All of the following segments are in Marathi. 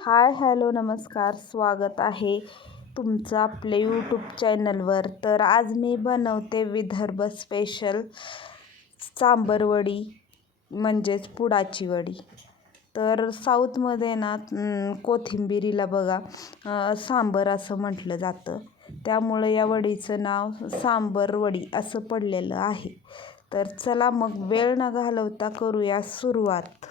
हाय हॅलो नमस्कार स्वागत आहे तुमचं आपल्या यूट्यूब चॅनलवर. तर आज मी बनवते विदर्भ स्पेशल सांबर वडी म्हणजेच पुडाची वडी. तर साऊथमध्ये ना कोथिंबिरीला बघा सांबर असं म्हटलं जातं. त्यामुळे या वडीचं नाव सांबर वडी असं पडलेलं आहे. तर चला मग वेळ न घालवता करूया सुरुवात.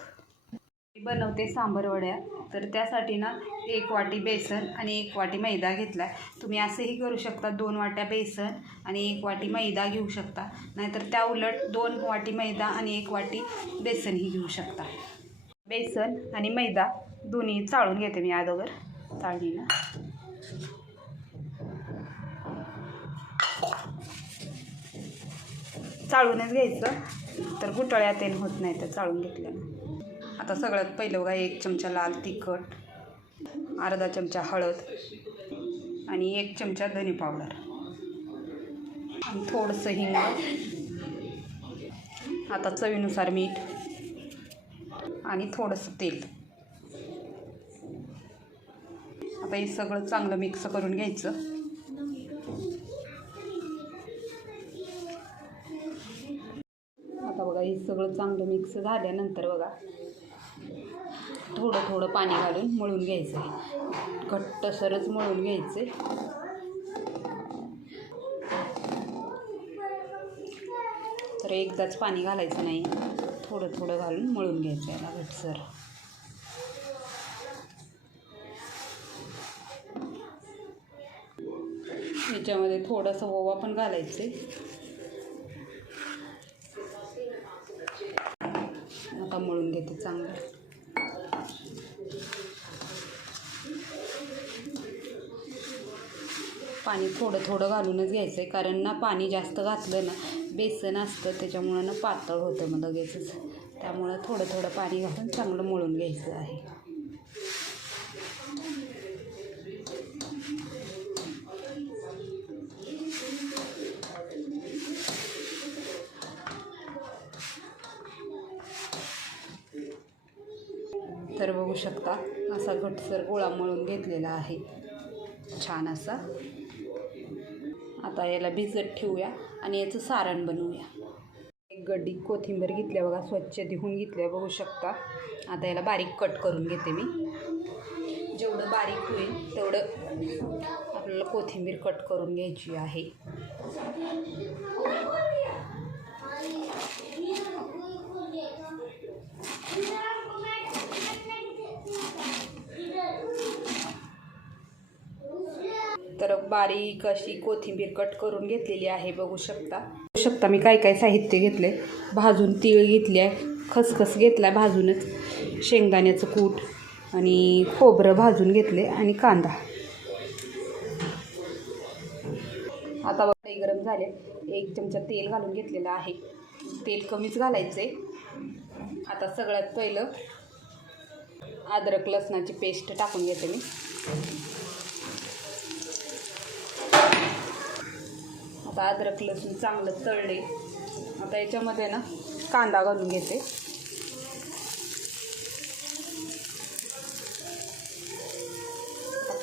बनवते सांबर वड्या तर त्यासाठी ना एक वाटी बेसन आणि एक वाटी मैदा घेतला आहे तुम्ही असंही करू शकता दोन वाट्या बेसन आणि एक वाटी मैदा घेऊ शकता. नाहीतर त्या उलट दोन वाटी मैदा आणि एक वाटी बेसनही घेऊ शकता. बेसन आणि मैदा दोन्ही चाळून घेते मी अगोदर. चाळणीनं चाळूनच घ्यायचं. तर गुटळ्या तेल होत नाही तर चाळून घेतल्यानं. आता सगळ्यात पहिलं बघा एक चमचा लाल तिखट अर्धा चमचा हळद आणि एक चमचा धने पावडर. आणि थोडंसं हिंग. आता चवीनुसार मीठ आणि थोडंसं तेल. आता हे सगळं चांगलं मिक्स करून घ्यायचं. आता बघा हे सगळं चांगलं मिक्स झाल्यानंतर बघा थोडं थोडं पाणी घालून मळून घ्यायचं. आहे घट्टसरच मळून घ्यायचे. तर एकदाच पाणी घालायचं नाही. थोडं थोडं घालून मळून घ्यायचं याला घटसर याच्यामध्ये थोडंसं ओवा पण घालायचे. आता मळून घेते चांगलं. पाणी थोडं थोडं घालूनच घ्यायचं आहे कारण ना पाणी जास्त घातलं ना बेसन असतं त्याच्यामुळं ना पातळ होतं मग लगेचच. त्यामुळं थोडं थोडं पाणी घालून चांगलं मळून घ्यायचं आहे तर बघू शकता. असा घटसर गोळा मळून घेतलेला आहे. छान असा. आता याला भिजत ठेवूया आणि याचं सारण बनवूया. एक गड्डी कोथिंबीर घेतल्या बघा स्वच्छ धुवून घेतल्या बघू शकता. आता याला बारीक कट करून घेते मी. जेवढं बारीक होईल तेवढं आपल्याला कोथिंबीर कट करून घ्यायची आहे. बारीक अशी कोथिंबीर कट करून घेतलेली आहे बघू शकता. बघू शकता मी काय काय साहित्य घेतले भाजून तीळ घेतली आहे खसखस घेतला आहे भाजूनच. शेंगदाण्याचं कूट आणि खोबरं भाजून घेतले आणि कांदा. आता बघा गरम झाले एक चमचा तेल घालून घेतलेलं आहे. तेल कमीच घालायचे आता सगळ्यात पहिलं अद्रक लसणाची पेस्ट टाकून घेते मी. आता अद्रक लसूण चांगलं तळले. आता याच्यामध्ये ना कांदा घालून घेते.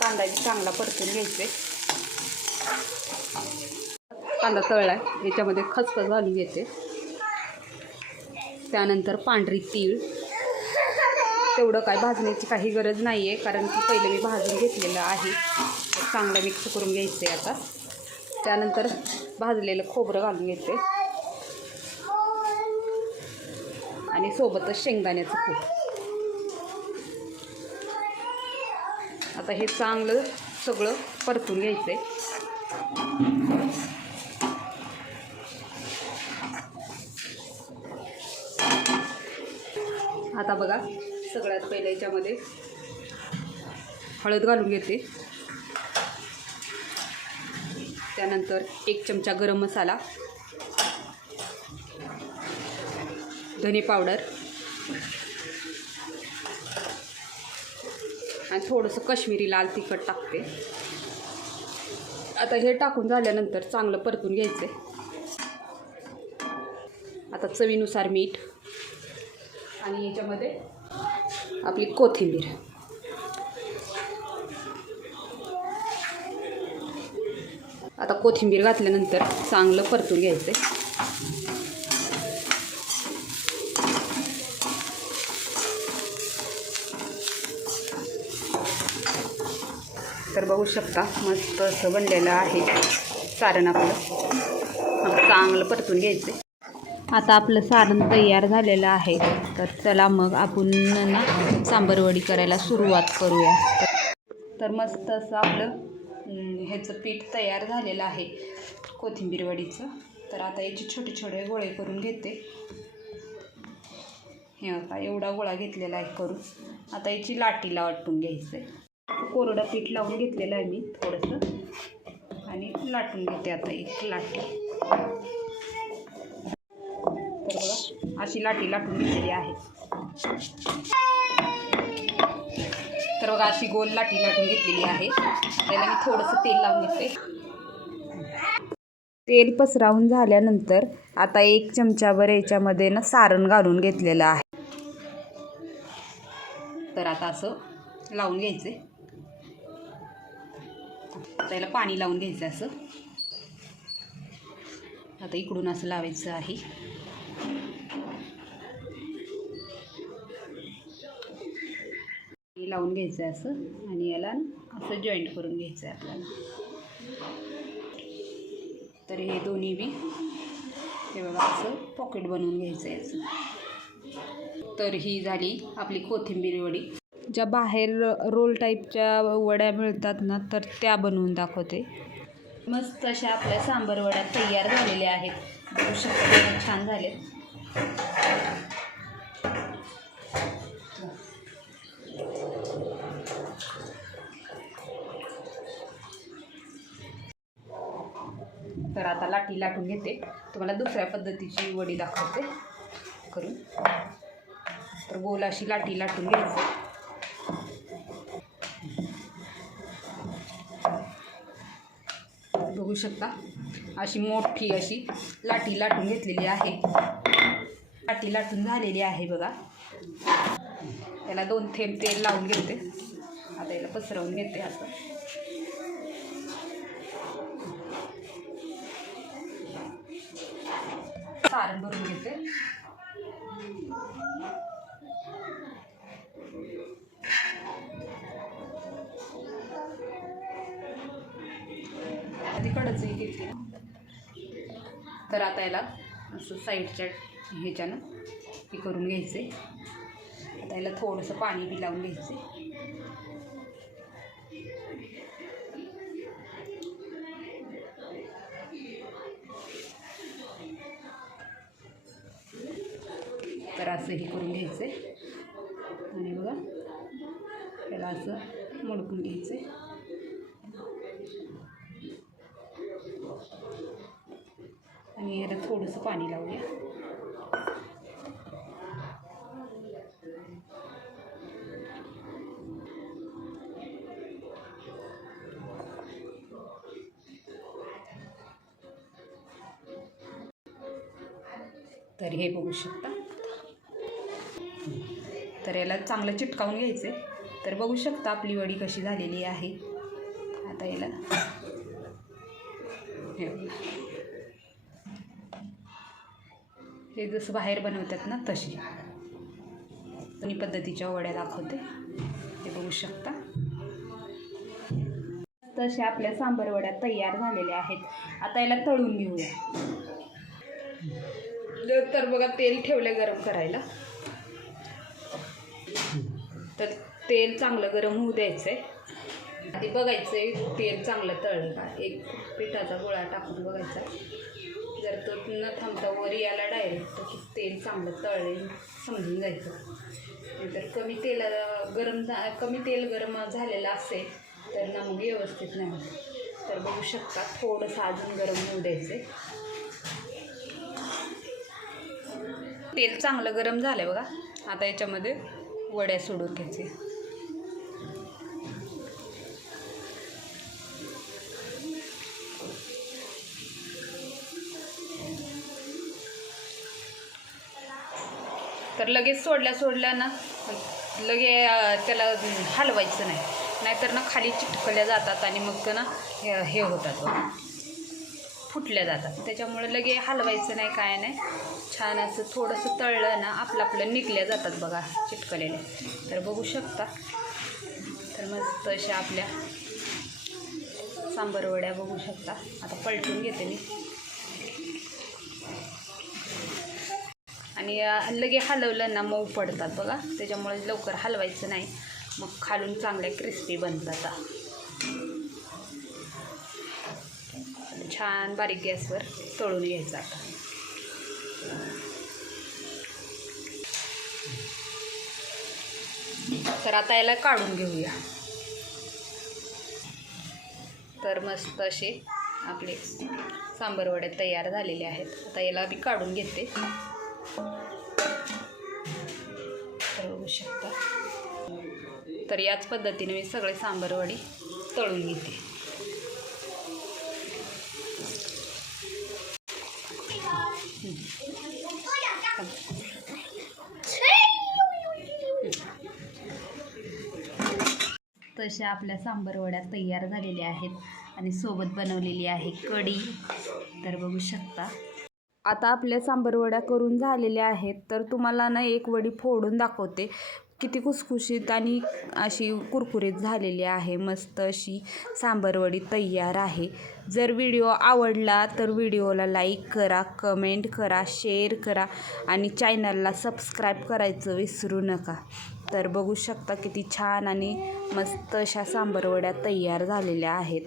कांदा चांगला परतून घ्यायचे. कांदा तळला आहे याच्यामध्ये खसखस घालून घेते. त्यानंतर पांढरी तीळ. तेवढं काय भाजण्याची काही गरज नाही आहे कारण की पहिले मी भाजून घेतलेलं आहे. चांगलं मिक्स करून घ्यायचं आहे आता. त्यानंतर भाजलेलं खोबरं घालून घेते. आणि सोबतच शेंगदाण्याचं खूप आता हे चांगलं सगळं परतून घ्यायचं आहे आता बघा सगळ्यात पहिल्या याच्यामध्ये हळद घालून घेते. त्यानंतर एक चमचा गरम मसाला धने पावडर आणि थोडंसं कश्मीरी लाल तिखट टाकते. आता हे टाकून झाल्यानंतर चांगलं परतून घ्यायचे आता चवीनुसार मीठ आणि याच्यामध्ये आपली कोथिंबीर. आता कोथिंबीर घातल्यानंतर चांगलं परतून घ्यायचं तर बघू शकता मस्त असं बनलेलं आहे सारण आपलं. चांगलं परतून घ्यायचं आता आपलं सारण तयार झालेलं आहे. तर चला मग आपण ना सांबरवडी करायला सुरुवात करूया. तर मस्त असं आपलं ह्याचं पीठ तयार झालेलं आहे कोथिंबीर वडीचं. तर आता याचे छोटे छोटे गोळे करून घेते. हे आता एवढा गोळा घेतलेला आहे करून. आता याची लाटीला वाटून घ्यायचं आहे कोरडं पीठ लावून घेतलेलं आहे मी थोडंसं. आणि लाटून घेते आता एक लाटी. तर बघा अशी लाटी लाटून घेतलेली आहे. तर बघा अशी गोल लाटी लाटून घेतलेली आहे. त्याला मी थोडंसं तेल लावून घेते. तेल पसरावून झाल्यानंतर आता एक चमचाभर याच्यामध्ये ना सारण घालून घेतलेलं आहे. तर आता असं लावून घ्यायचे त्याला पाणी लावून घ्यायचं असं. आता इकडून असं लावायचं आहे. लावून घ्यायचं आहे असं आणि याला असं जॉईंट करून घ्यायचं आहे आपल्याला. तर हे दोन्ही बी हे बघा असं पॉकेट बनवून घ्यायचं आहे असं. तर ही झाली आपली कोथिंबीर वडी. ज्या बाहेर रोल टाईपच्या वड्या मिळतात ना तर त्या बनवून दाखवते. मस्त अशा आपल्या सांबर वड्या तयार झालेल्या आहेत. शकता छान झाले तर आता लाटी लाटून घेते. तुम्हाला दुसऱ्या पद्धतीची वडी दाखवते. करून. तर गोल अशी लाटी लाटून घ्यायची. बघू शकता. अशी मोठी अशी लाटी लाटून घेतलेली आहे. लाटी लाटून झालेली आहे बघा. याला दोन थेंब तेल लावून घेते. आता याला पसरवून घेते असं. सारण भरून घेते. आधी कडचही घेतली तर आता याला असं साईडच्या ह्याच्यानं हे करून घ्यायचे. आता याला थोडंसं पाणी बी लावून घ्यायचे. तर असं हे करून घ्यायचे आणि बघा त्याला असं मडकून घ्यायचे आणि याला थोडंसं पाणी लावूया. तर हे बघू शकता. तर याला चांगलं चिटकावून घ्यायचे तर बघू शकता आपली वडी कशी झालेली आहे. आता याला हे जसं बाहेर बनवतात ना तशी. दोन्ही पद्धतीच्या वड्या दाखवते. हे बघू शकता. तशा आपल्या सांबर वड्या तयार झालेल्या आहेत. आता याला तळून घेऊया. तर बघा तेल ठेवलं गरम करायला. तेल चांगलं गरम होऊ द्यायचं आहे आधी बघायचं आहे तेल चांगलं तळलं का? एक पिठाचा गोळा टाकून बघायचा. जर तो न थांबता वर याला डायरेक्ट तर की तेल चांगलं तळले समजून जायचं. नाहीतर कमी तेल गरम झा कमी तेल गरम झालेलं असेल तर ना मग व्यवस्थित नाही तर बघू शकता थोडंसं अजून गरम होऊ द्यायचं तेल चांगलं गरम झालं बघा. आता याच्यामध्ये वड्या सोडून घ्यायचे. तर लगेच सोडल्या सोडल्या ना. लगे त्याला हलवायचं नाही. नाहीतर ना खाली चिटकल्या जातात आणि मग ना हे हे होतात बघा. फुटल्या जातात. त्याच्यामुळे लगे हलवायचं नाही काय नाही. छान असं थोडंसं तळलं ना आपलं आपलं निघल्या जातात बघा चिटकलेले. तर बघू शकता. तर मस्त अशा आपल्या सांबरवड्या बघू शकता. आता पलटून घेते मी. आणि लगे हलवलं ना मऊ पडतात बघा. त्याच्यामुळे लवकर हलवायचं नाही. मग खालून चांगल्या क्रिस्पी बनतात. छान बारीक गॅसवर तळून घ्यायचं आता. तर आता याला काढून घेऊया. तर मस्त असे आपले सांबरवडे तयार झालेले आहेत. आता याला मी काढून घेते. तर बघू शकता. तर याच पद्धतीने मी सगळे सांबरवडी तळून घेते. तशा आपल्या सांबरवड्या तयार झालेल्या आहेत आणि सोबत बनवलेली आहे कढी. तर बघू शकता. आता आपल्या सांबरवड्या करून झालेल्या आहेत तर तुम्हाला ना एक वडी फोडून दाखवते. किती खुसखुशीत आणि अशी कुरकुरीत झालेली आहे मस्त अशी सांबरवडी तयार आहे. जर व्हिडिओ आवडला तर व्हिडिओला लाईक करा कमेंट करा शेअर करा आणि चॅनलला सबस्क्राईब करायचं विसरू नका. तर बघू शकता किती छान आणि मस्त अशा सांबरवड्या तयार झालेल्या आहेत.